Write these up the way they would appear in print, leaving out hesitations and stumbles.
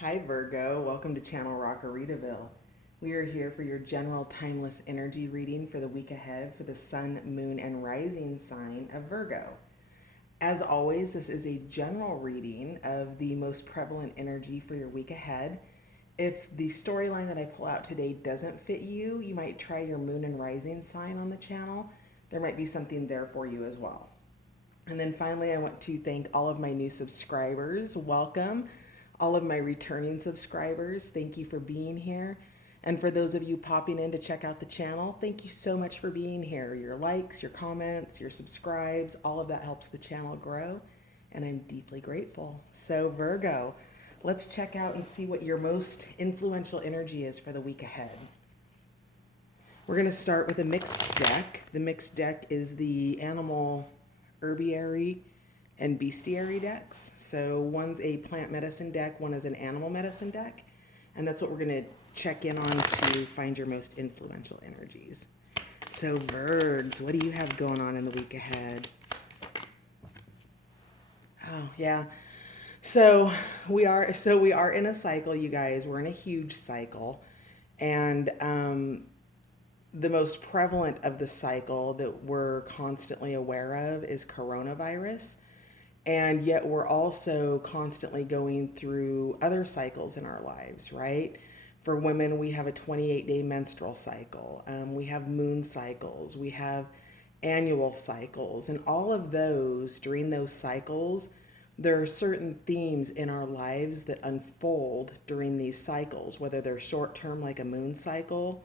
Hi Virgo, welcome to Channel Rockaritaville. We are here for your general timeless energy reading for the week ahead for the sun, moon, and rising sign of Virgo. As always, this is a general reading of the most prevalent energy for your week ahead. If the storyline that I pull out today doesn't fit you, you might try your moon and rising sign on the channel. There might be something there for you as well. And then finally, I want to thank all of my new subscribers. Welcome. All of my returning subscribers, thank you for being here. And for those of you popping in to check out the channel, thank you so much for being here. Your likes, your comments, your subscribes, all of that helps the channel grow. And I'm deeply grateful. So, Virgo, let's check out and see what your most influential energy is for the week ahead. We're going to start with a mixed deck. The mixed deck is the animal herbiary and bestiary decks. So one's a plant medicine deck, one is an animal medicine deck. And that's what we're going to check in on to find your most influential energies. So Virgs, what do you have going on in the week ahead? Oh, yeah. So we are in a cycle, you guys. We're in a huge cycle. And the most prevalent of the cycle that we're constantly aware of is coronavirus. And yet we're also constantly going through other cycles in our lives, right? For women, we have a 28-day menstrual cycle. We have moon cycles. We have annual cycles. And all of those, during those cycles, there are certain themes in our lives that unfold during these cycles, whether they're short-term like a moon cycle,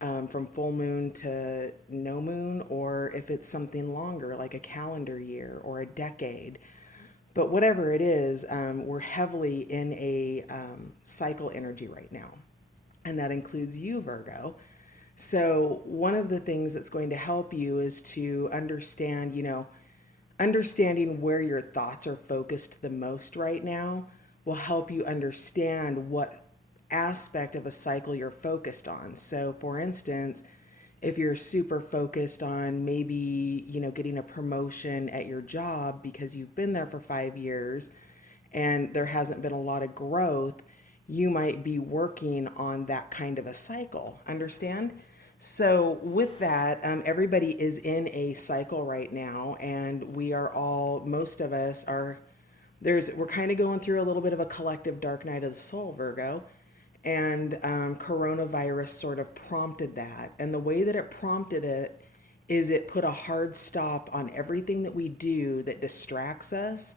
from full moon to no moon, or if it's something longer like a calendar year or a decade. But whatever it is, we're heavily in a cycle energy right now. And that includes you, Virgo. So one of the things that's going to help you is to understand, understanding where your thoughts are focused the most right now will help you understand what aspect of a cycle you're focused on. So for instance, if you're super focused on maybe, getting a promotion at your job because you've been there for 5 years and there hasn't been a lot of growth, you might be working on that kind of a cycle. Understand? So with that, everybody is in a cycle right now, and most of us are, we're kind of going through a little bit of a collective dark night of the soul, Virgo. And coronavirus sort of prompted that. And the way that it prompted it is it put a hard stop on everything that we do that distracts us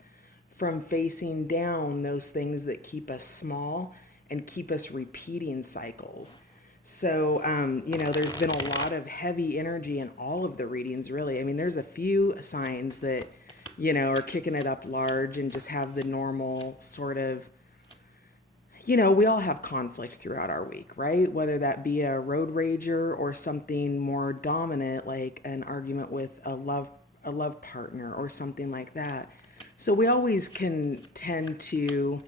from facing down those things that keep us small and keep us repeating cycles. So, there's been a lot of heavy energy in all of the readings, really. I mean, there's a few signs that, are kicking it up large and just have the normal sort of, we all have conflict throughout our week, right? Whether that be a road rager or something more dominant, like an argument with a love partner or something like that. So we always can tend to,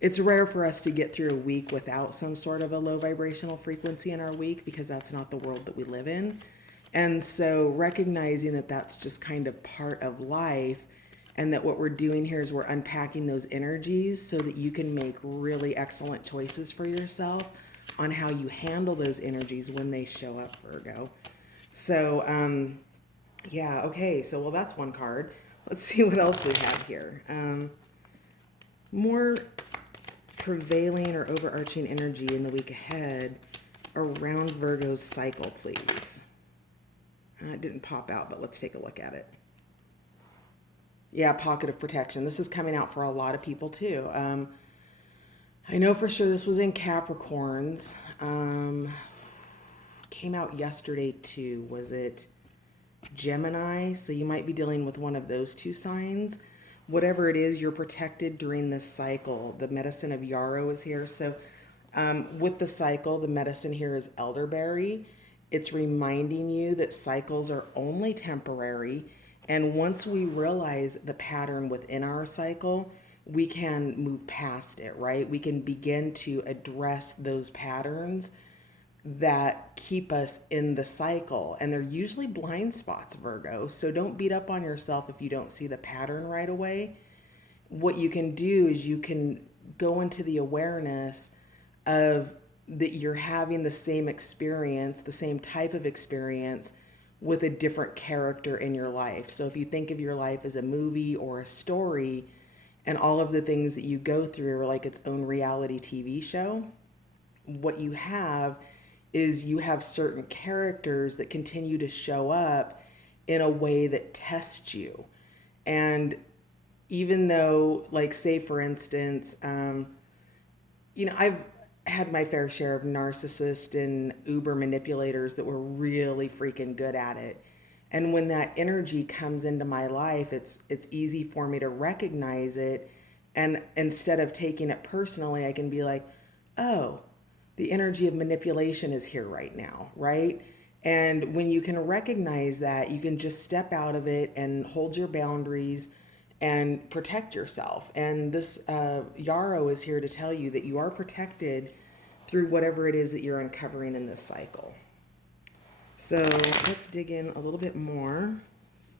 it's rare for us to get through a week without some sort of a low vibrational frequency in our week, because that's not the world that we live in. And so recognizing that that's just kind of part of life, and that what we're doing here is we're unpacking those energies so that you can make really excellent choices for yourself on how you handle those energies when they show up, Virgo. So, okay. So, well, that's one card. Let's see what else we have here. More prevailing or overarching energy in the week ahead around Virgo's cycle, please. It didn't pop out, but let's take a look at it. Yeah, pocket of protection. This is coming out for a lot of people too. I know for sure this was in Capricorns. Came out yesterday too. Was it Gemini? So you might be dealing with one of those two signs. Whatever it is, you're protected during this cycle. The medicine of yarrow is here. So with the cycle, the medicine here is elderberry. It's reminding you that cycles are only temporary. And once we realize the pattern within our cycle, we can move past it, right? We can begin to address those patterns that keep us in the cycle. And they're usually blind spots, Virgo. So don't beat up on yourself if you don't see the pattern right away. What you can do is you can go into the awareness of that you're having the same experience, the same type of experience with a different character in your life. So if you think of your life as a movie or a story, and all of the things that you go through are like its own reality TV show, what you have is you have certain characters that continue to show up in a way that tests you. And even though, like, say for instance, I've had my fair share of narcissists and uber manipulators that were really freaking good at it. And when that energy comes into my life, it's easy for me to recognize it. And instead of taking it personally, I can be like, oh, the energy of manipulation is here right now, right? And when you can recognize that, you can just step out of it and hold your boundaries and protect yourself. And this Yarrow is here to tell you that you are protected through whatever it is that you're uncovering in this cycle. So let's dig in a little bit more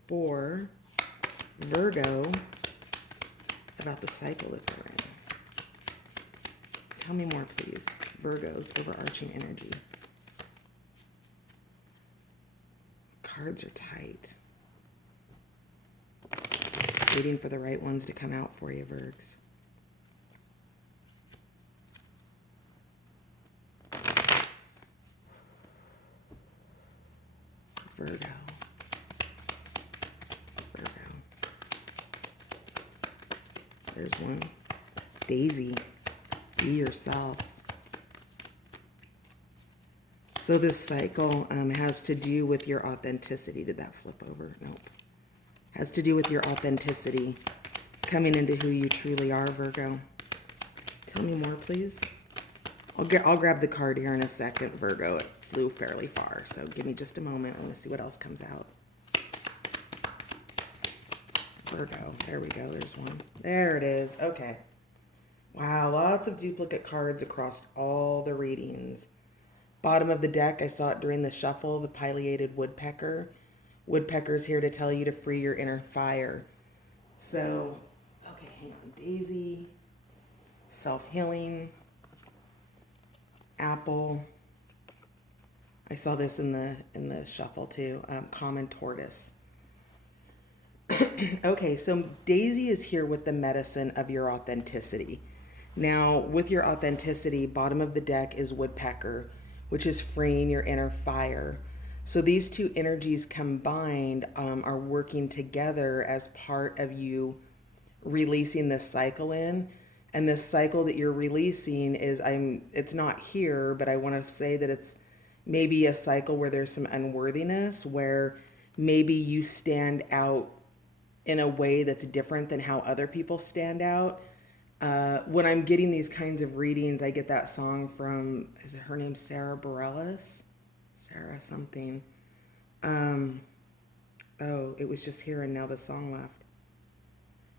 for Virgo about the cycle that they're in. Tell me more, please. Virgo's overarching energy. Cards are tight. Waiting for the right ones to come out for you, Virgs. Virgo. Virgo. There's one. Daisy. Be yourself. So this cycle has to do with your authenticity. Did that flip over? Nope. Has to do with your authenticity, coming into who you truly are, Virgo. Tell me more, please. I'll grab the card here in a second, Virgo. It flew fairly far, so give me just a moment. I'm going to see what else comes out. Virgo. There we go. There's one. There it is. Okay. Wow, lots of duplicate cards across all the readings. Bottom of the deck, I saw it during the shuffle, the pileated woodpecker. Woodpecker's here to tell you to free your inner fire. So, okay, hang on. Daisy, self-healing, apple. I saw this in the shuffle too. Common tortoise. Okay, so Daisy is here with the medicine of your authenticity. Now, with your authenticity, bottom of the deck is woodpecker, which is freeing your inner fire. So these two energies combined are working together as part of you releasing this cycle in. And this cycle that you're releasing is, it's not here, but I want to say that it's maybe a cycle where there's some unworthiness, where maybe you stand out in a way that's different than how other people stand out. When I'm getting these kinds of readings, I get that song from, is it her name Sarah Bareilles? Sarah something. Oh, it was just here and now the song left.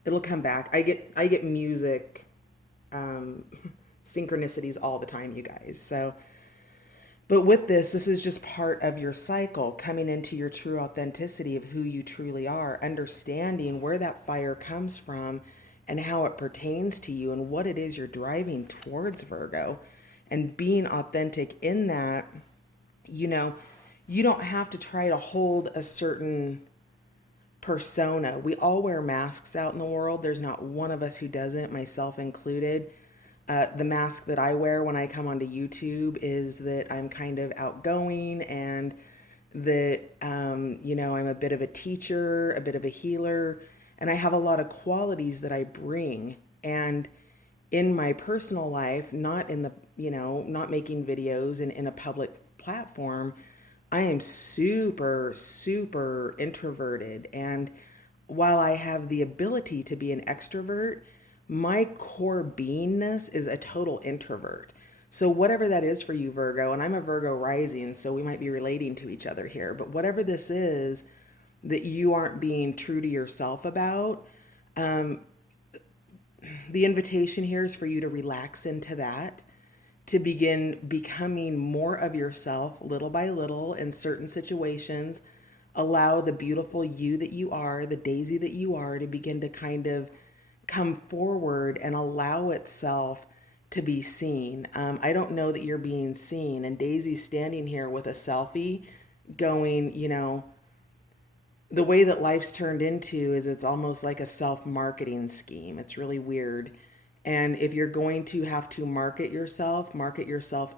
It'll come back. I get music synchronicities all the time, you guys. So, but with this is just part of your cycle, coming into your true authenticity of who you truly are, understanding where that fire comes from and how it pertains to you and what it is you're driving towards, Virgo, and being authentic in that. You don't have to try to hold a certain persona. We all wear masks out in the world. There's not one of us who doesn't, myself included. The mask that I wear when I come onto YouTube is that I'm kind of outgoing and that, I'm a bit of a teacher, a bit of a healer, and I have a lot of qualities that I bring. And in my personal life, not in the, not making videos and in a public platform, I am super, super introverted. And while I have the ability to be an extrovert, my core beingness is a total introvert. So whatever that is for you, Virgo, and I'm a Virgo rising, so we might be relating to each other here, but whatever this is that you aren't being true to yourself about, the invitation here is for you to relax into that, to begin becoming more of yourself little by little in certain situations. Allow the beautiful you that you are, the Daisy that you are, to begin to kind of come forward and allow itself to be seen. I don't know that you're being seen. And Daisy's standing here with a selfie going, the way that life's turned into is it's almost like a self-marketing scheme. It's really weird. And if you're going to have to market yourself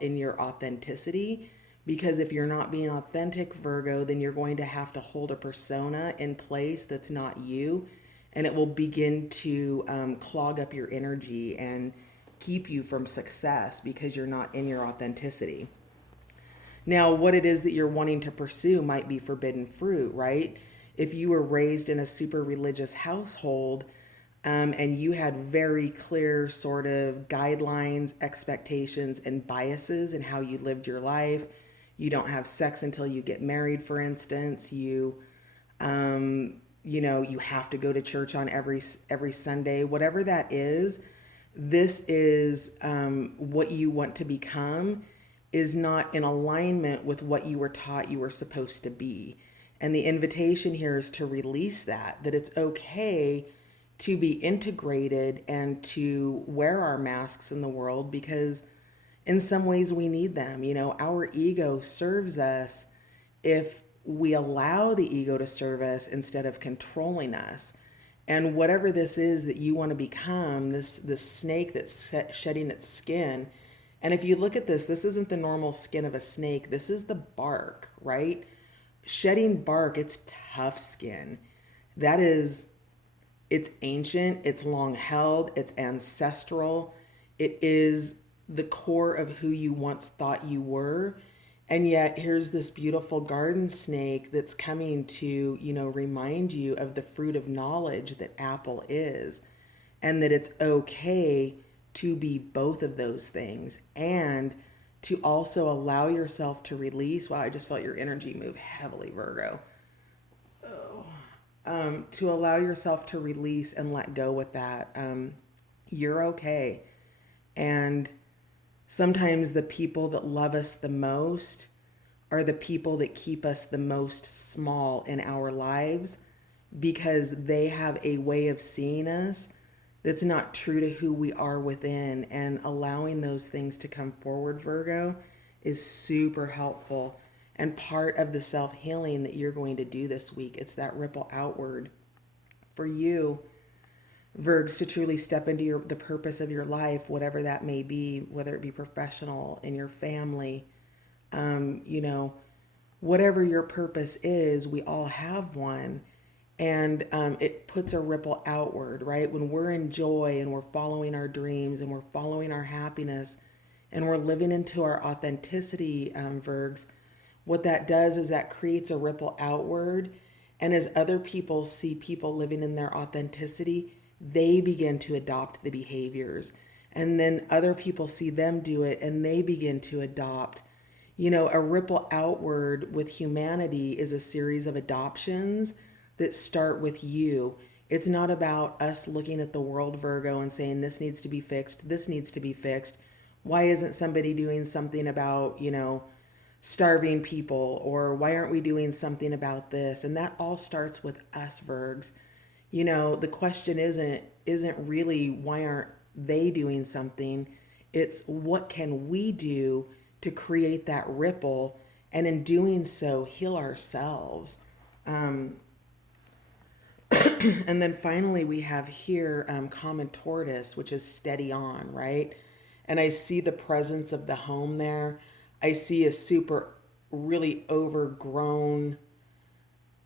in your authenticity, because if you're not being authentic, Virgo, then you're going to have to hold a persona in place that's not you, and it will begin to clog up your energy and keep you from success because you're not in your authenticity. Now, what it is that you're wanting to pursue might be forbidden fruit, right? If you were raised in a super religious household, and you had very clear sort of guidelines, expectations, and biases in how you lived your life. You don't have sex until you get married, for instance. You have to go to church on every Sunday. Whatever that is, this is what you want to become is not in alignment with what you were taught you were supposed to be. And the invitation here is to release that it's okay to be integrated and to wear our masks in the world, because in some ways we need them. Our ego serves us if we allow the ego to serve us instead of controlling us. And whatever this is that you want to become, this snake that's shedding its skin. And if you look at this isn't the normal skin of a snake. This is the bark, right? Shedding bark, it's tough skin. It's ancient, it's long held, it's ancestral. It is the core of who you once thought you were. And yet here's this beautiful garden snake that's coming to, remind you of the fruit of knowledge that apple is, and that it's okay to be both of those things, and to also allow yourself to release. Wow, I just felt your energy move heavily, Virgo. To allow yourself to release and let go with that. You're okay. And sometimes the people that love us the most are the people that keep us the most small in our lives, because they have a way of seeing us that's not true to who we are within. And allowing those things to come forward, Virgo, is super helpful and part of the self-healing that you're going to do this week. It's that ripple outward for you, Virgs, to truly step into the purpose of your life, whatever that may be, whether it be professional, in your family, whatever your purpose is, we all have one. And it puts a ripple outward, right? When we're in joy and we're following our dreams and we're following our happiness and we're living into our authenticity, Virgs, what that does is that creates a ripple outward. And as other people see people living in their authenticity, they begin to adopt the behaviors. And then other people see them do it and they begin to adopt. A ripple outward with humanity is a series of adoptions that start with you. It's not about us looking at the world, Virgo, and saying this needs to be fixed, this needs to be fixed. Why isn't somebody doing something about, starving people, or why aren't we doing something about this? And that all starts with us, Virgs. The question isn't really why aren't they doing something? It's what can we do to create that ripple, and in doing so heal ourselves. And then finally we have here common tortoise, which is steady on, right? And I see the presence of the home there. I see a super really overgrown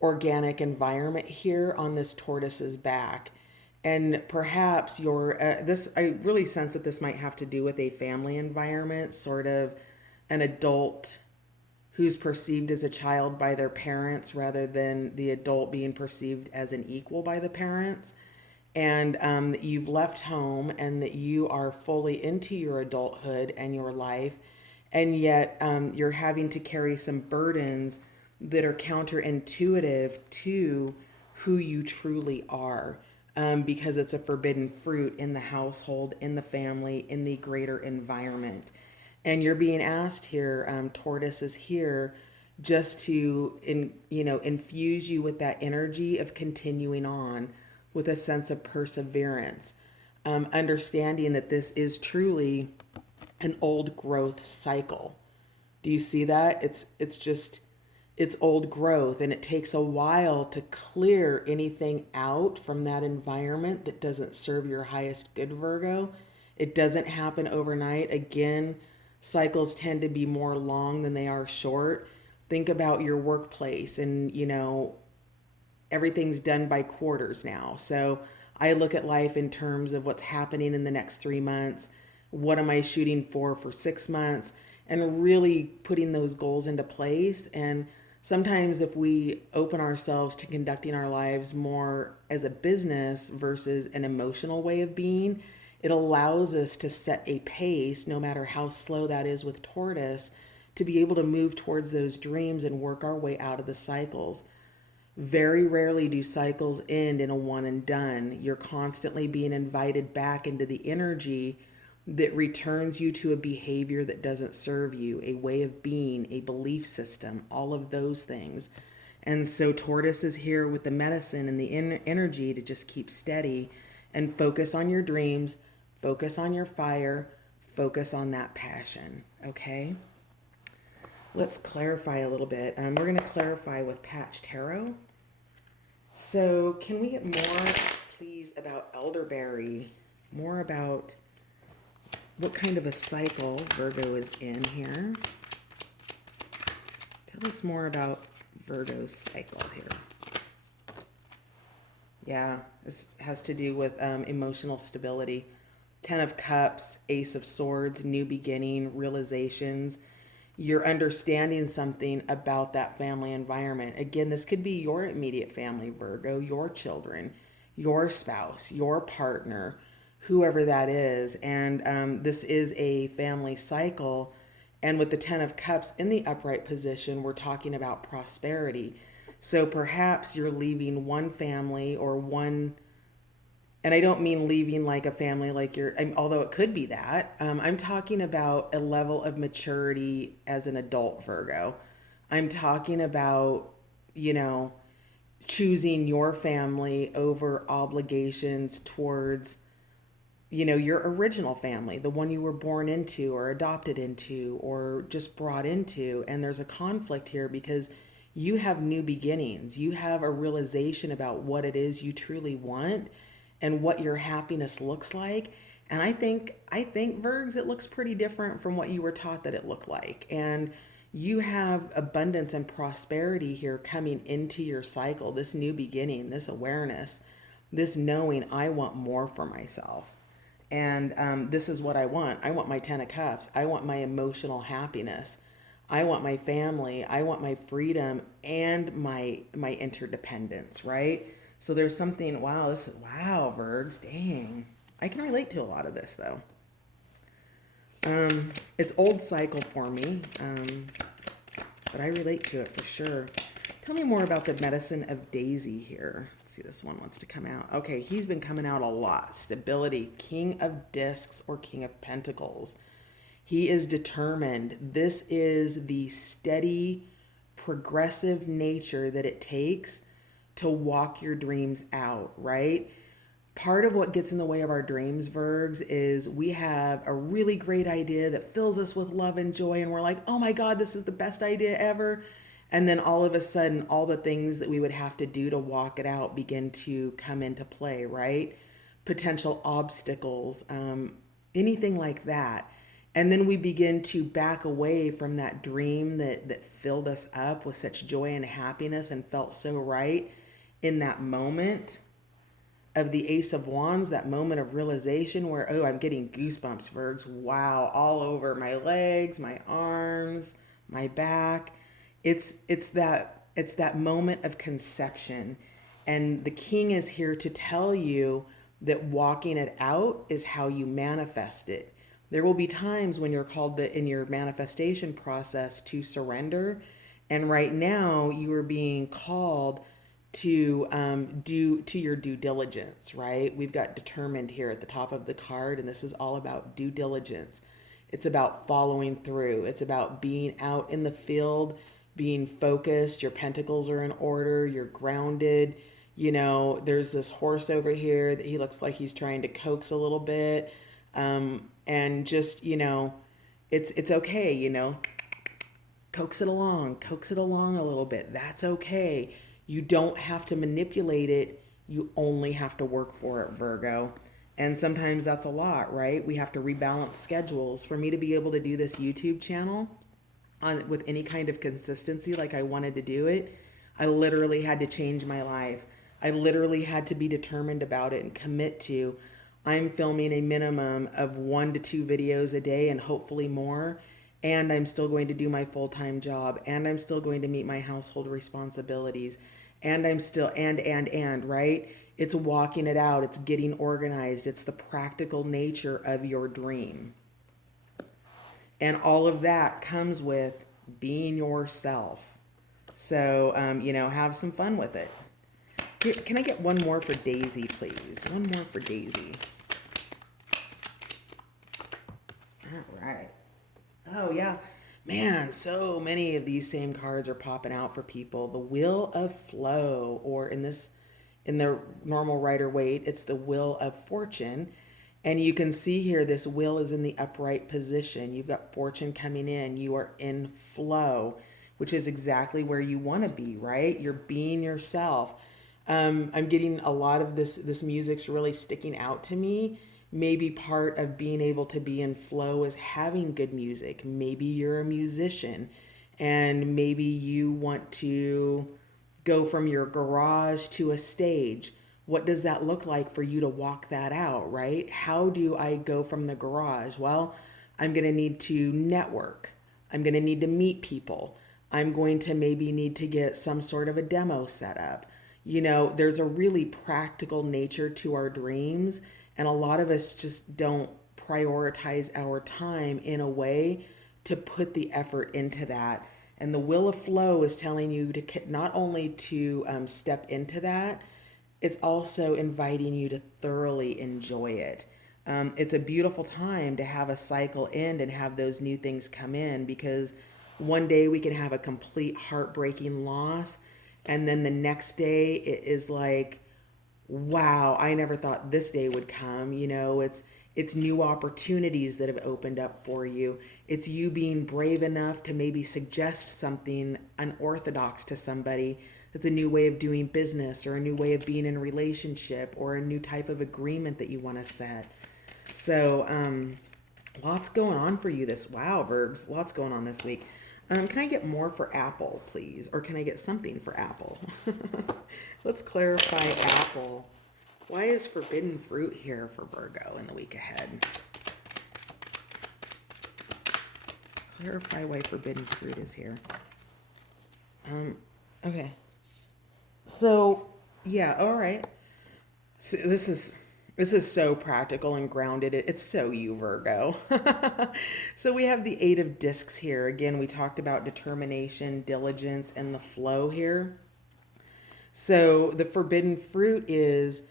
organic environment here on this tortoise's back. And perhaps I really sense that this might have to do with a family environment, sort of an adult who's perceived as a child by their parents rather than the adult being perceived as an equal by the parents. And that you've left home and that you are fully into your adulthood and your life. And yet you're having to carry some burdens that are counterintuitive to who you truly are, because it's a forbidden fruit in the household, in the family, in the greater environment. And you're being asked here, tortoise is here just to infuse you with that energy of continuing on, with a sense of perseverance, understanding that this is truly an old growth cycle. Do you see that? It's old growth, and it takes a while to clear anything out from that environment that doesn't serve your highest good, Virgo. It doesn't happen overnight. Again, cycles tend to be more long than they are short. Think about your workplace, and everything's done by quarters now. So I look at life in terms of what's happening in the next 3 months. What am I shooting for 6 months? And really putting those goals into place. And sometimes if we open ourselves to conducting our lives more as a business versus an emotional way of being, it allows us to set a pace, no matter how slow that is with Tortoise, to be able to move towards those dreams and work our way out of the cycles. Very rarely do cycles end in a one and done. You're constantly being invited back into the energy that returns you to a behavior that doesn't serve you, a way of being, a belief system, all of those things. And so Tortoise is here with the medicine and the energy to just keep steady and focus on your dreams, focus on your fire, focus on that passion, okay? Let's clarify a little bit. We're going to clarify with Patch Tarot. So can we get more, please, about elderberry? More about what kind of a cycle Virgo is in here. Tell us more about Virgo's cycle here. Yeah, this has to do with emotional stability. 10 of Cups, Ace of Swords, new beginning, realizations. You're understanding something about that family environment. Again, this could be your immediate family, Virgo, your children, your spouse, your partner, whoever that is. And this is a family cycle. And with the 10 of Cups in the upright position, we're talking about prosperity. So perhaps you're leaving one family or one, and I don't mean leaving like a family like although it could be that. I'm talking about a level of maturity as an adult, Virgo. I'm talking about, choosing your family over obligations towards, your original family, the one you were born into or adopted into or just brought into. And there's a conflict here because you have new beginnings. You have a realization about what it is you truly want and what your happiness looks like. And I think Virgs, it looks pretty different from what you were taught that it looked like. And you have abundance and prosperity here coming into your cycle, this new beginning, this awareness, this knowing I want more for myself. And this is what I want. I want my 10 of Cups. I want my emotional happiness. I want my family. I want my freedom and my interdependence, right? So there's something, wow, Virgs, dang. I can relate to a lot of this, though. It's old cycle for me, but I relate to it for sure. Tell me more about the medicine of Daisy here. Let's see, this one wants to come out. Okay, he's been coming out a lot. Stability, King of Discs or King of Pentacles. He is determined. This is the steady, progressive nature that it takes to walk your dreams out, right? Part of what gets in the way of our dreams, Virgs, is we have a really great idea that fills us with love and joy, and we're like, oh my God, this is the best idea ever. And then all of a sudden, all the things that we would have to do to walk it out begin to come into play, right? Potential obstacles, anything like that. And then we begin to back away from that dream that filled us up with such joy and happiness and felt so right in that moment of the Ace of Wands, that moment of realization where, oh, I'm getting goosebumps, Virgs. Wow, all over my legs, my arms, my back. It's that moment of conception. And the King is here to tell you that walking it out is how you manifest it. There will be times when you're called to, in your manifestation process, to surrender. And right now you are being called to do your due diligence, right? We've got determined here at the top of the card, and this is all about due diligence. It's about following through. It's about being out in the field, being focused. Your pentacles are in order. You're grounded. There's this horse over here that he looks like he's trying to coax a little bit. And just, it's okay, coax it along a little bit. That's okay. You don't have to manipulate it. You only have to work for it, Virgo. And sometimes that's a lot, right? We have to rebalance schedules. For me to be able to do this YouTube channel with any kind of consistency like I wanted to do it, I literally had to change my life. I literally had to be determined about it and commit to, I'm filming a minimum of 1 to 2 videos a day and hopefully more. And I'm still going to do my full-time job, and I'm still going to meet my household responsibilities. And I'm still, right? It's walking it out. It's getting organized. It's the practical nature of your dream. And all of that comes with being yourself. So, have some fun with it. Here, can I get one more for Daisy, please? One more for Daisy. All right. Oh, yeah. Man, so many of these same cards are popping out for people. The Wheel of Flow, or in the normal Rider-Waite, it's the Wheel of Fortune. And you can see here, this wheel is in the upright position. You've got fortune coming in. You are in flow, which is exactly where you want to be, right? You're being yourself. I'm getting a lot of this music's really sticking out to me. Maybe part of being able to be in flow is having good music. Maybe you're a musician and maybe you want to go from your garage to a stage. What does that look like for you to walk that out, right? How do I go from the garage? Well, I'm going to need to network. I'm going to need to meet people. I'm going to maybe need to get some sort of a demo set up. There's a really practical nature to our dreams, and a lot of us just don't prioritize our time in a way to put the effort into that. And the Wheel of Flow is telling you to not only to step into that, it's also inviting you to thoroughly enjoy it. It's a beautiful time to have a cycle end and have those new things come in, because one day we can have a complete heartbreaking loss, and then the next day it is like, wow, I never thought this day would come. It's new opportunities that have opened up for you. It's you being brave enough to maybe suggest something unorthodox to somebody that's a new way of doing business, or a new way of being in a relationship, or a new type of agreement that you want to set. So lots going on for you wow, Virgs, lots going on this week. Can I get more for Apple, please? Or can I get something for Apple? Let's clarify Apple. Why is forbidden fruit here for Virgo in the week ahead? Clarify why forbidden fruit is here. Okay. So, yeah, all right. So this is so practical and grounded. It's so you, Virgo. So we have the 8 of Discs here. Again, we talked about determination, diligence, and the flow here. So the forbidden fruit is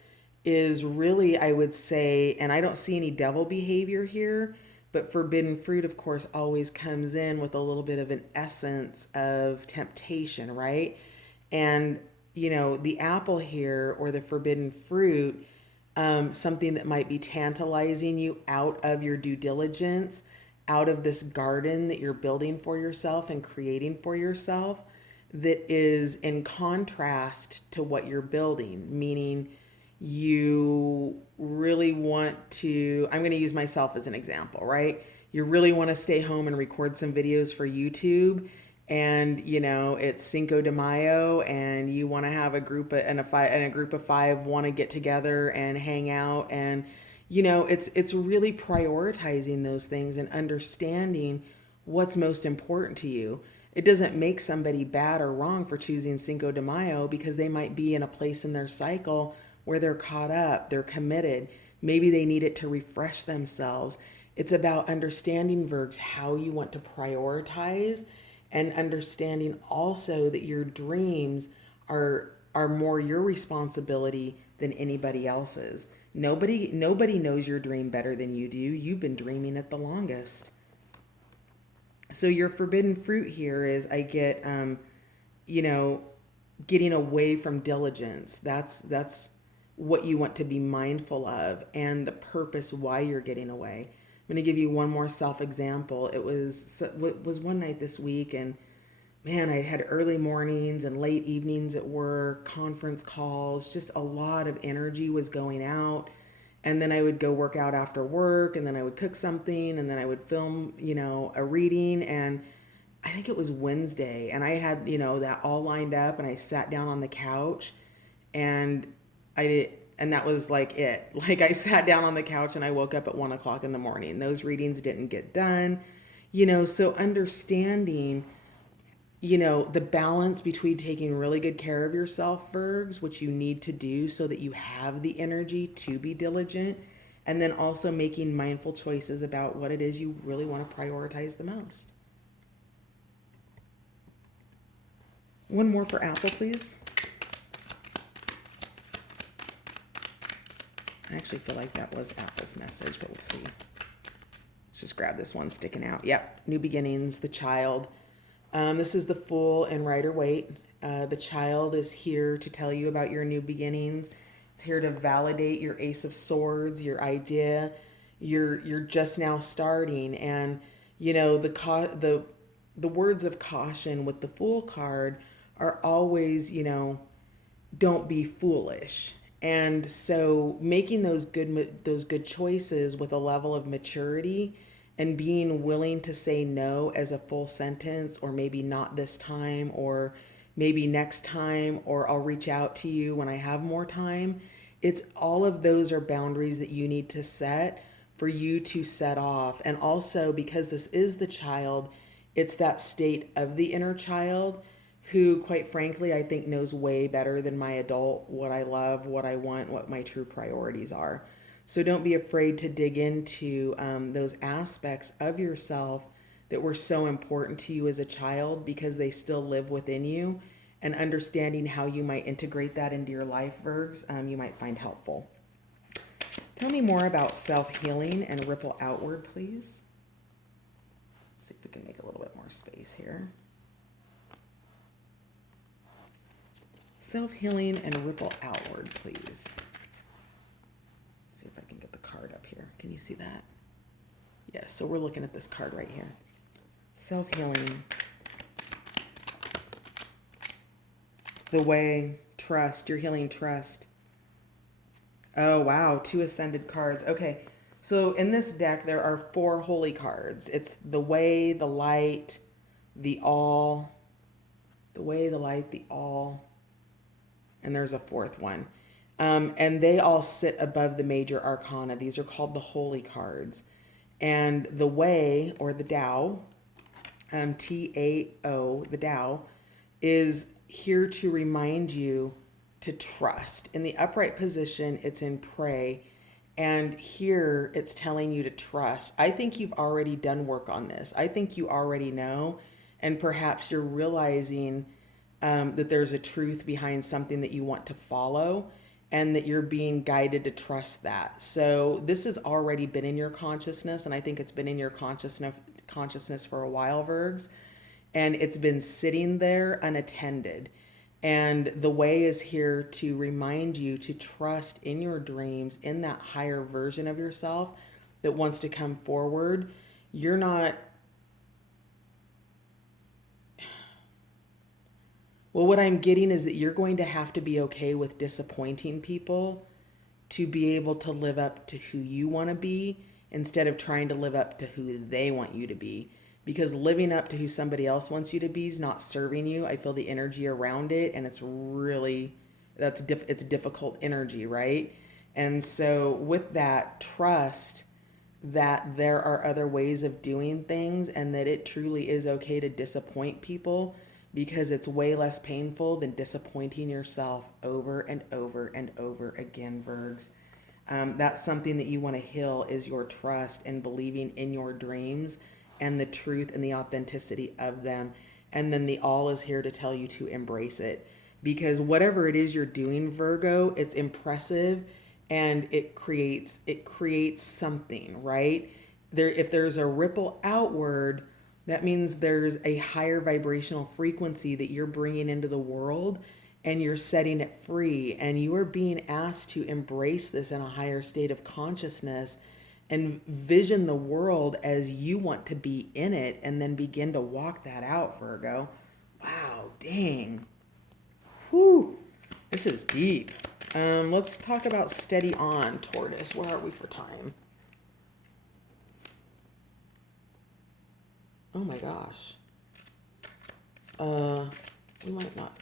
really, I would say, and I don't see any devil behavior here, but forbidden fruit, of course, always comes in with a little bit of an essence of temptation, right? And, the apple here, or the forbidden fruit, something that might be tantalizing you out of your due diligence, out of this garden that you're building for yourself and creating for yourself, that is in contrast to what you're building, meaning you really want to, I'm going to use myself as an example, right? You really want to stay home and record some videos for YouTube, and it's Cinco de Mayo, and you want to have a group of 5 want to get together and hang out, and it's really prioritizing those things and understanding what's most important to you. It doesn't make somebody bad or wrong for choosing Cinco de Mayo, because they might be in a place in their cycle where they're caught up, they're committed. Maybe they need it to refresh themselves. It's about understanding, Virgs, how you want to prioritize, and understanding also that your dreams are more your responsibility than anybody else's. Nobody knows your dream better than you do. You've been dreaming it the longest. So your forbidden fruit here is, I get, getting away from diligence. That's what you want to be mindful of, and the purpose why you're getting away. I'm going to give you one more self example. It was one night this week, and man, I had early mornings and late evenings at work, conference calls, just a lot of energy was going out. And then I would go work out after work, and then I would cook something, and then I would film, a reading. And I think it was Wednesday, and I had, that all lined up, and I sat down on the couch, and I did, and that was like it. Like, I sat down on the couch and I woke up at 1 o'clock in the morning. Those readings didn't get done, so understanding, the balance between taking really good care of yourself, Virgs, which you need to do so that you have the energy to be diligent, and then also making mindful choices about what it is you really want to prioritize the most. One more for Apple, please. I actually feel like that was Apple's message, but we'll see. Let's just grab this one sticking out. Yep, new beginnings, the child. This is the Fool in Rider-Waite. The child is here to tell you about your new beginnings. It's here to validate your Ace of Swords, your idea. You're just now starting, and the words of caution with the Fool card are always, don't be foolish. And so making those good choices with a level of maturity and being willing to say no as a full sentence, or maybe not this time, or maybe next time, or I'll reach out to you when I have more time. It's all of those are boundaries that you need to set for you to set off. And also, because this is the child, it's that state of the inner child who, quite frankly, I think knows way better than my adult what I love, what I want, what my true priorities are. So don't be afraid to dig into those aspects of yourself that were so important to you as a child, because they still live within you, and understanding how you might integrate that into your life, Virgs, you might find helpful. Tell me more about self-healing and ripple outward, please. Let's see if we can make a little bit more space here. Self-healing and ripple outward, please. See if I can get the card up here. Can you see that? Yes, so we're looking at this card right here. Self-healing. The way, trust, you're healing trust. Oh, wow, 2 ascended cards. Okay, so in this deck, there are 4 holy cards. It's the way, the light, the all, the way, the light, the all, and there's a 4th one. And they all sit above the major arcana. These are called the holy cards. And the way, or the Tao, T-A-O, the Tao, is here to remind you to trust. In the upright position, it's in pray. And here, it's telling you to trust. I think you've already done work on this. I think you already know. And perhaps you're realizing that there's a truth behind something that you want to follow, and that you're being guided to trust that. So this has already been in your consciousness, and I think it's been in your consciousness for a while, Virgs, and it's been sitting there unattended. And the way is here to remind you to trust in your dreams, in that higher version of yourself that wants to come forward. You're not... Well, what I'm getting is that you're going to have to be okay with disappointing people to be able to live up to who you want to be, instead of trying to live up to who they want you to be. Because living up to who somebody else wants you to be is not serving you. I feel the energy around it, and it's really, it's difficult energy, right? And so with that, trust that there are other ways of doing things, and that it truly is okay to disappoint people, because it's way less painful than disappointing yourself over and over and over again, Virgs. That's something that you want to heal, is your trust and believing in your dreams and the truth and the authenticity of them. And then the all is here to tell you to embrace it. Because whatever it is you're doing, Virgo, it's impressive, and it creates something, right? If there's a ripple outward, that means there's a higher vibrational frequency that you're bringing into the world, and you're setting it free, and you are being asked to embrace this in a higher state of consciousness and vision the world as you want to be in it, and then begin to walk that out, Virgo. Wow, dang. Whew. This is deep. Let's talk about steady on, Tortoise. Where are we for time? Oh my gosh. We might not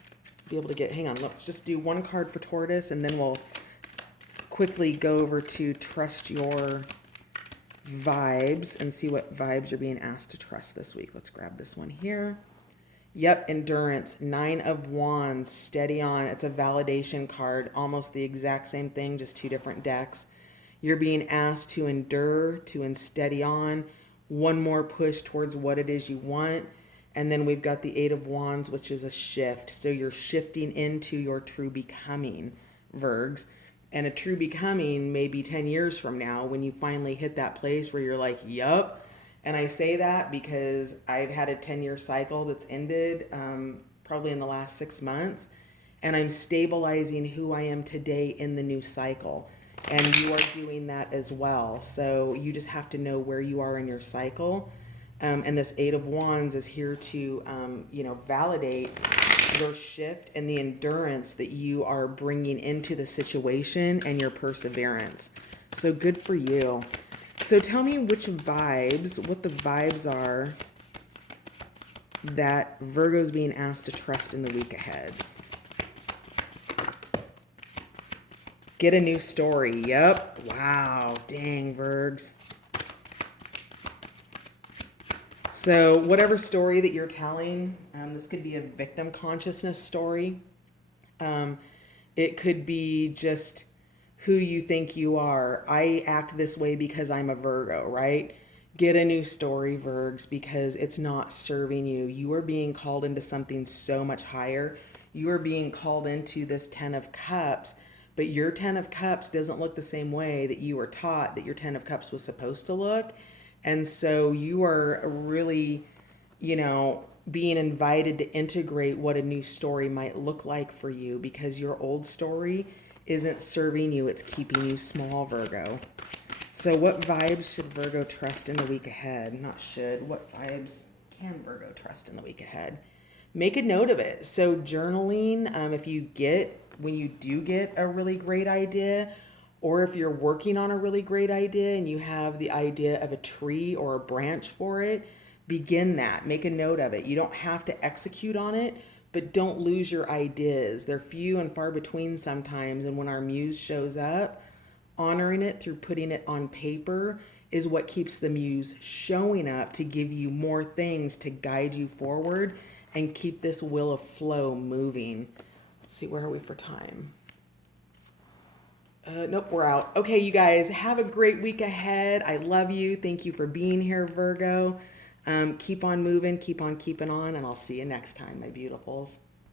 be able to get, hang on, let's just do one card for Tortoise, and then we'll quickly go over to trust your vibes and see what vibes you're being asked to trust this week. Let's grab this one here. Yep, endurance, 9 of Wands, steady on. It's a validation card, almost the exact same thing, just 2 different decks. You're being asked to endure, to steady on, one more push towards what it is you want. And then we've got the 8 of Wands, which is a shift. So you're shifting into your true becoming, Virgs. And a true becoming may be 10 years from now when you finally hit that place where you're like, yup. And I say that because I've had a 10-year cycle that's ended probably in the last 6 months. And I'm stabilizing who I am today in the new cycle. And you are doing that as well. So you just have to know where you are in your cycle. And this 8 of Wands is here to, validate your shift and the endurance that you are bringing into the situation and your perseverance. So good for you. So tell me what the vibes are that Virgo's being asked to trust in the week ahead. Get a new story. Yep. Wow. Dang, Virgs. So whatever story that you're telling, this could be a victim consciousness story. It could be just who you think you are. I act this way because I'm a Virgo, right? Get a new story, Virgs, because it's not serving you. You are being called into something so much higher. You are being called into this 10 of Cups, but your 10 of Cups doesn't look the same way that you were taught that your 10 of Cups was supposed to look. And so you are really, being invited to integrate what a new story might look like for you, because your old story isn't serving you. It's keeping you small, Virgo. So what vibes should Virgo trust in the week ahead? Not should. What vibes can Virgo trust in the week ahead? Make a note of it. So journaling, when you do get a really great idea, or if you're working on a really great idea and you have the idea of a tree or a branch for it, begin that. Make a note of it. You don't have to execute on it, but don't lose your ideas. They're few and far between sometimes. And when our muse shows up, honoring it through putting it on paper is what keeps the muse showing up to give you more things to guide you forward and keep this wheel of flow moving. Let's see, where are we for time? Nope, we're out. Okay, you guys, have a great week ahead. I love you. Thank you for being here, Virgo. Keep on moving, keep on keeping on, and I'll see you next time, my beautifuls.